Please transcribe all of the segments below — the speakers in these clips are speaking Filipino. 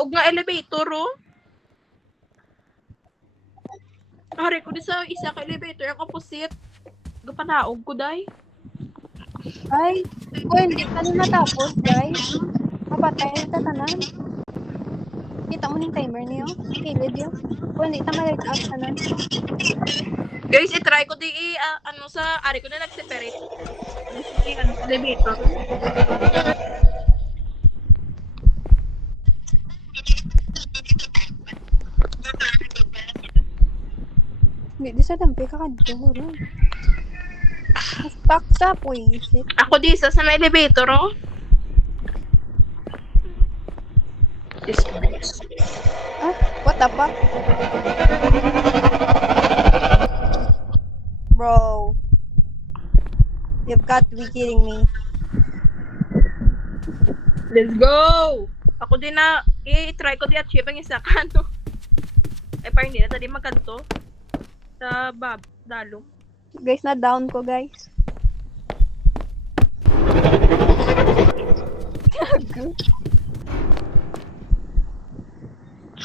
Og nga elevator, oh. Hari ko di sa isa ka elevator, ang opposite. Gapanaog ko, day. Ay, kung hindi ka na matapos, guys. Mapatay na tatanan. Kita mo yung timer niyo? Kilid yun. Kung hindi ka ma-light up ka na. Guys, itry ko di sa ari ko na nag-separate. Elevator. Hindi, di sa dampi ka kadto. Stuck sa puwisit. Ako di sa may elevator, oh. Ah, what the fuck? Bro. You've got to be kidding me. Let's go! Ako din na, i-try ko di achieve ang isa ka, no? Ay, parang hindi na tadi magkanto. Sa dalong. Guys, na down ko, guys.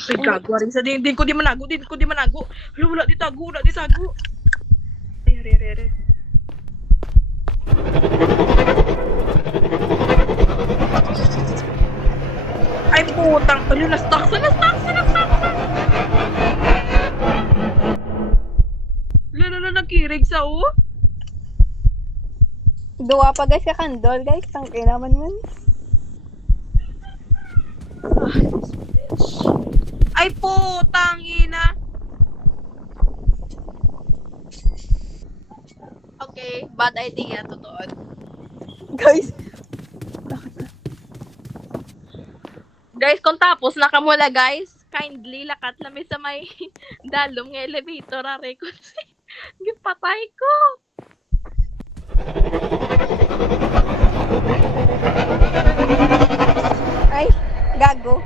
Ay, gagwa rin sa din ko di manago. Wala di tago. Ay, are. Ay, putang. Ayun, na-stuck sa. Lalo, nakirig sa, oh. Duwa pa, guys, kakandol, guys. Tangkay naman man. Ay, putang ina. Okay, bad idea, totoo. Guys, Guys, kung tapos nakamula, guys, kindly lakat lami sa may dalom nga elevator, are ko. Gipatay ko. ay, gago.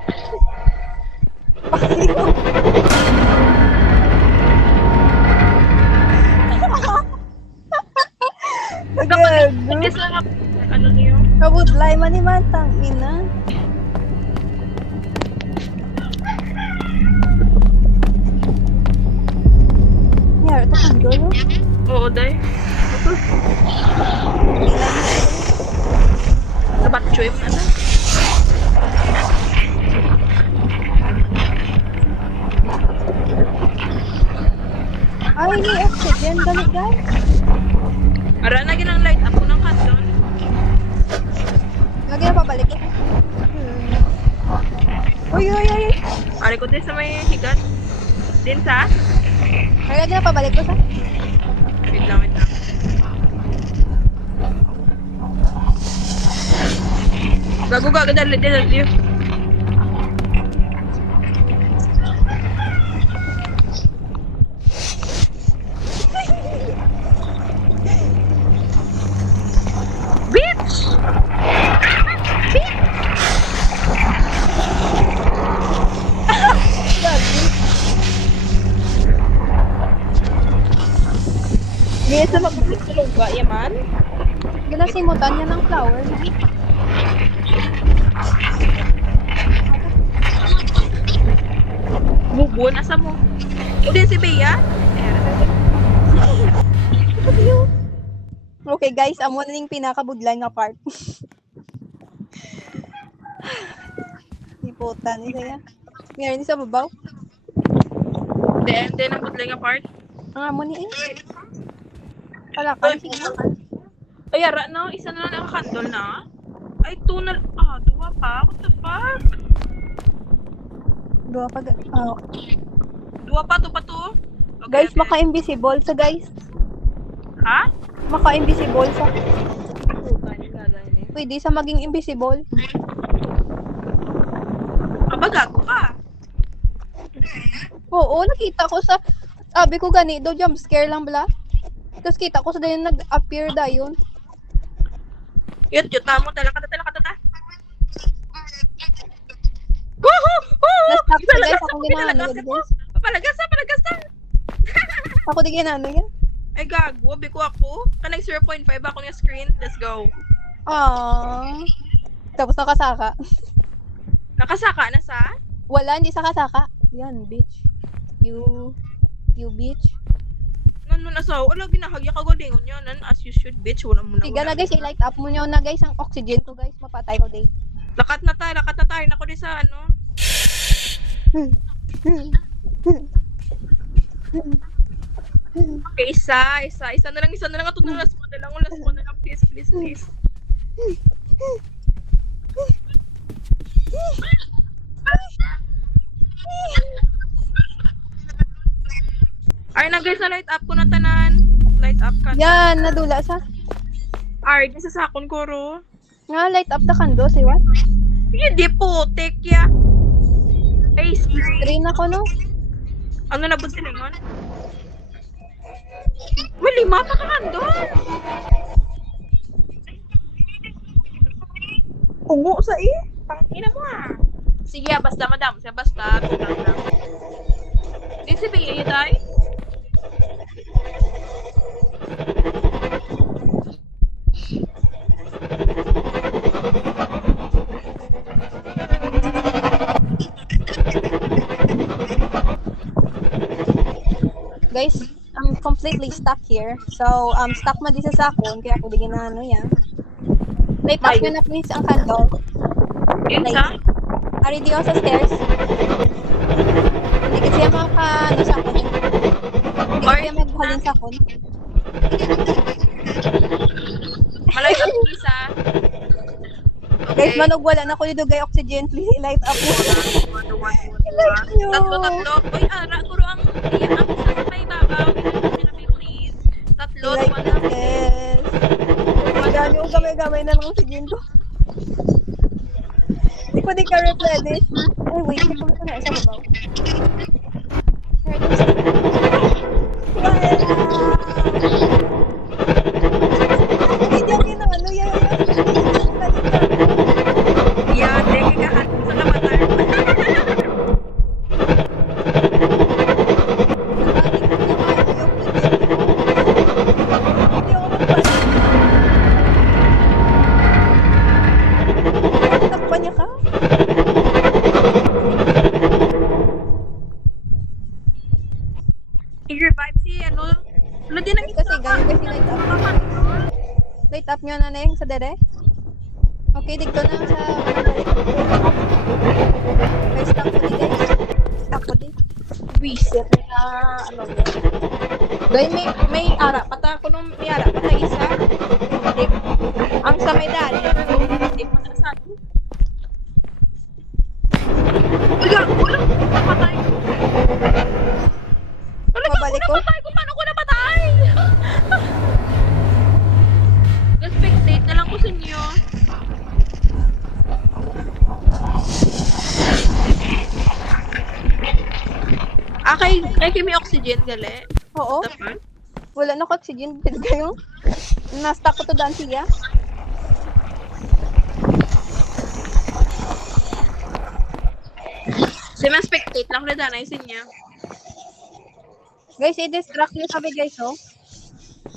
Dapat, Gago. is lang ano niyo? Kabudlay man ni Mantang ina. Nyari to kandol, no? Oo, day. Dapat choy mo na. Ay, may oxygen. Dali, guys. Ara na ginang light up ko ng kanton. Lagi na pabalik ko. Uy. Are ko din sa may higat. Din sa? Ay, lagi na pabalik ko sa. Wait lang. Gago, dali. Bitch! Gago. Yes, sa magbalik sa lungga, yaman. Ginasimutan niya ng flower, no? Mubon, asa mo? O din si Bea? Okay, guys, amo na yung pinakabudlan nga part. Iputan ni saya. Meron sa babaw. Then ang budlay nga part. Ang amo ni Palakan siya. Ay, ara na, isa na lang ang kandol na. Ay, duwa pa. What the fuck? Duwa pa. Duwa pa, to pa to. Okay, Guys, maka-invisible sa guys. Ha? Maka-invisible sa. Puta, ni gagawin eh. Pwede sa maging invisible. Aba, gago ka. Oo, nakita ko sa. Sabi ko gani, do jump scare lang bala. Tapos kita ko sa dayon nag-appear dayon. Yut, na mo. Tala ka ta. Na-stuck sa guys, ako ginano guys. Palagasa. Ako di ginano yan. Ay, gago. Biko ako. Kanang 0.5 ako ng screen. Let's go. Aww. Tapos nakasaka. Nakasaka na sa? Wala, hindi saka-saka. Yan, bitch. You bitch. Nanon asawa, wala ginahagya ka galingon niya. Nan, as you should, bitch. Wala mo na. Tiga na guys, i-light up mo nyo na guys ang oxygen ko guys. Mapatay ko day. Lakat na tayo. Nako di sa ano. Okay, isa na lang. Ito na last one na lang. Please. Ay na guys, na light up ko na tanan. Light up ka. Yan, nadula sa. Ay, di sa sakon ko ro. Nga, light up the candle. Say what? Hindi po, take ya. Ay, spray. Train ako no. Ano na bunti lingon? May 5 pa ka doon. Ungo sa Pangina mo ah. Sige, basta madam. Basta. Kulang lang. Di si Bea tayo? Guys, I'm completely stuck here. So, stuck man di sa sakon. Kaya ako bigyan na ano yan. Light up nyo na please ang candle. Yun sa? Ari di ako sa stairs. Hindi kasi ano sakon yun. Hindi kasi maghalin sakon. Malay ka isa. Guys, manog wala na ko dito gay oxygen. Please light up mo. Tatlo. Uy, ara, kuro ang isa sa may babaw. Please. Tatlo. Yes. Gani ko gamay-gamay na lang oxygen ko. Hindi ko di ka replenish. Ay, wait. Hindi ko na isa babaw. Hindi ako yun ang ano. Yeah, deke ka sa kamatan. Takpan niya ka? I-revive si ano. Wala din ang Kasi gano'n kasi light up. Light up nyo na yung sa dere. Okay, dito na sa guys, stop ko di guys. Stop ko di. Reset na ano mo. Dahil may ara pata ko nung may ara pata isa. Ang sa may dali. Hindi mo na sa akin. Wala patay. Mabalik ko. Patay ko paano ko napatay? Spectate na lang ko sa inyo. Kay may oxygen gali. Oo. Dapat. Wala na ko oxygen. Dito kayo. Na-stuck ko to daan siya. May spectate lang ko na danay sa inyo. Guys, i-distract nyo sabi guys, oh.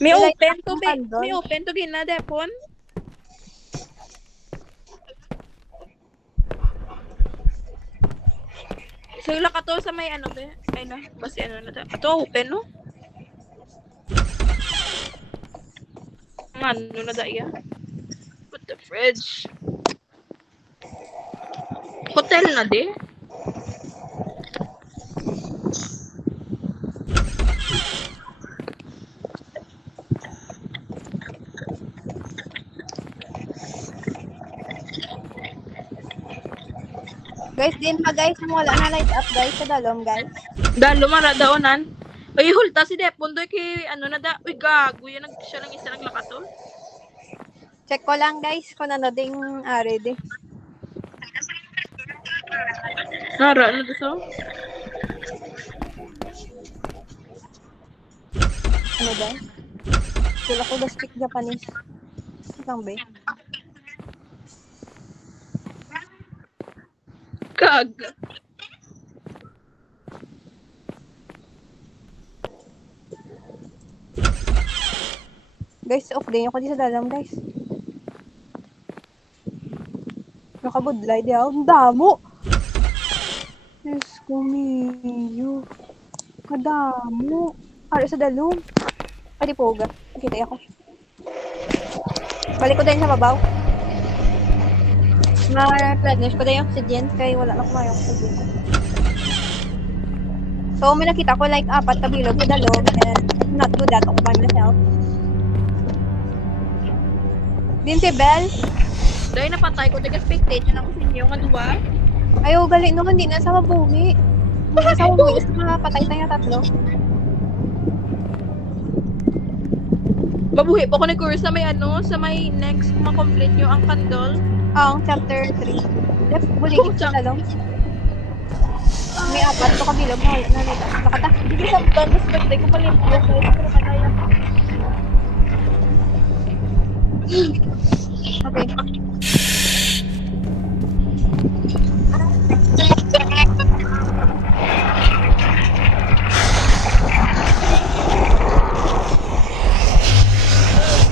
May Like, open to be. candle. May open to gina depon. So ila ka to sa may ano be? Ay na, basta ano na to. Ito open no? Man, ano na da iya? Put the fridge. Hotel na de. Guys, din pa guys, wala na light up guys sa dalom guys. Dalo mara daonan. Ay hulta si Depon doy kay ano na da. Uy gago yan siya lang isa naglakato. Check ko lang guys kung ano ding ready. Nara na to so. Ano ba? Sila ko speak Japanese. Isang ba? Kag. Guys, off din ako di sa dalam guys. Nakabudlay di ako. Ang damo! Kumiyo. Kadamo. Para sa dalom. Pwede po ga. Nakita ako. Balik ko din sa babaw. Ma-replenish ko din yung oxygen kaya wala na kumayo oxygen. So, may nakita ko like 4 kabilog sa dalom and not do that ako by myself. Din si Belle. Dahil napatay ko, nag-expectation ako sa inyo, nga duwa. Ayaw, gali no, hindi na sa mabuhi. Hindi sa mabuhi, is makapatay tayo tatlo. Mabuhi po ko ni Chris sa may sa may next ma-complete nyo ang candle. Ang chapter 3. Left, buligid sa dalom. May 4 to kabilog na wala na nito. Nakata. Hindi sa bonus birthday ko pala yung birthday ko pero mataya. Okay.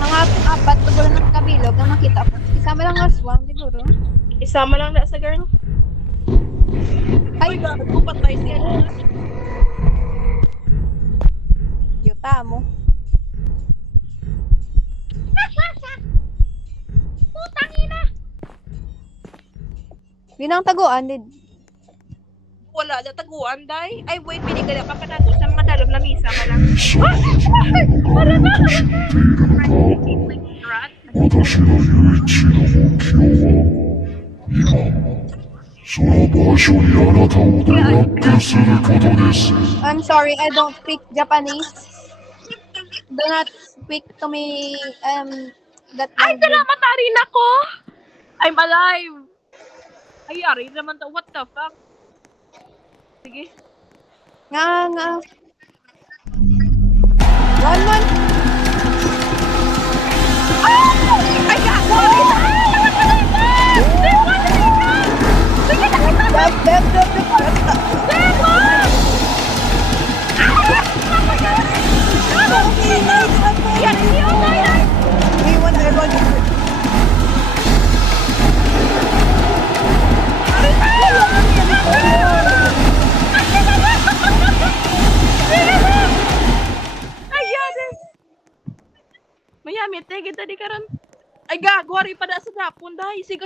Mga 4 to ng kabilog na makita ko. Isama lang aswang siguro. Isama lang na sa girl. Ay, gago, patay siya. Yuta mo. Putang ina! Yun ang taguan, did. Wala na taguan, day. Ay, wait, pinigala ka pa nato sa mga dalom na misa ka lang. Wala na! 私の唯一の目標はその場所にあなたをドロップすることです。 I'm sorry, I don't speak Japanese. Do not speak to me, that Ay, language. salamat na rin ako! I'm alive! Ay, ari naman to. What the fuck? Sige. Nga. Run! Ay, gago! Mayami, tege tadi karon. Ay gago, ari pa da sa dapon dai. Siga.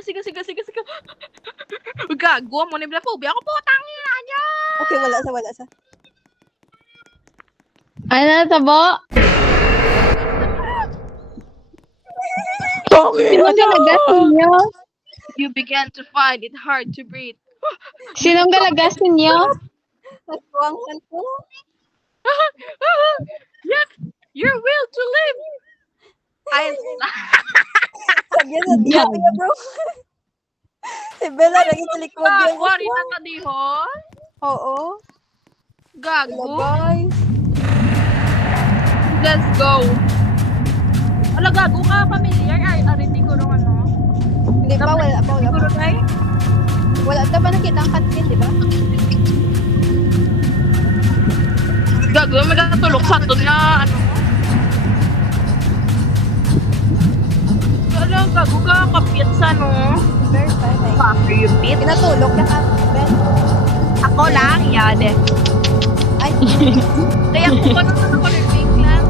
Gago mo ni Blaphobia ako putang ina niya. Okay, wala sa. Ano na tabo? Sinong galagas ninyo? You began to find it hard to breathe. Sinong galagas ninyo? Aswang ko. Yes, your will to live. Sabi na diya bro. Si Bella lagi sa likod yung Gago, ari na kadihon. Oo. Gago. Guys. Let's go. Ala gago ka familiar ay ari di ko nung ano. Hindi pa, wala pa. Siguro dai. Wala ka ba nakita ang cutscene, di ba? Gago, may katulog sa to na ano. Ala gago ka kapit sa no. Very fine. Fucker you bitch. Pinatulog na ka, Ben. Ako lang, yade. Ay, Kaya kung ano na ako ng pink lang.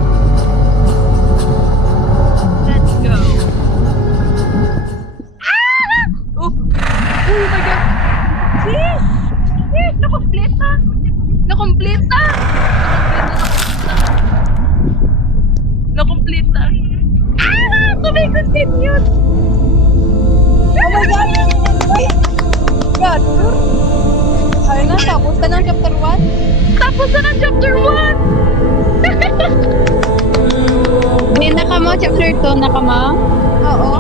Let's go. Ah! Oh my God. Sis! Nakomplete na. Nakomplete na. Nakomplete na. Ah! Tumay continue. oh my God! Wait! God! Ay na, tapos ka ng chapter 1? Tapos na ng chapter 1. Hindi na ka mo, chapter 2 na ka mo? Oo.